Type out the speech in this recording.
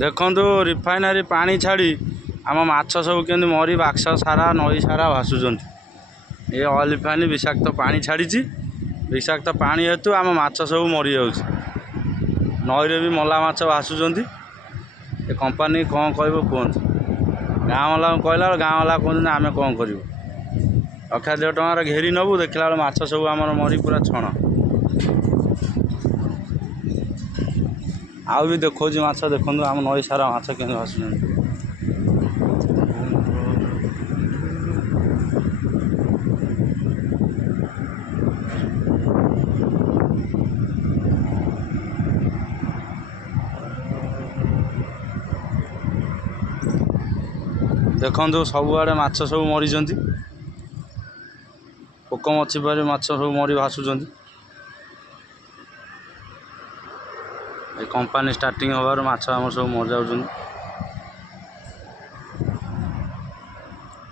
देखु रिफाइनारी पानी छाड़ी आम माछ सब केमती मरी बाक्स सारा नई सारा भासुंट ये ऑयल रिफाइन विषाक्त पानी छाड़ी विषाक्त पानी हेतु आम माछ सब मरी जा नईरे भी मला माछ भासुंट ये कंपानी कौन कह कहतु गाँ वाला कहला गाँ वाला कहते आम कौन करूँ 1,500 टकर घेरी नबू देखला बेल माछ सब आम मरी पूरा छण आउ भी देखो माछ देखो आम नई सारा माछ के भासुंट देखु सबुआड़े माछ सब मरी पोक मछी पर माछ सब मरी भासुंट कंपानी स्टार्टिंग हबार माछ आम सब मर जाऊँ।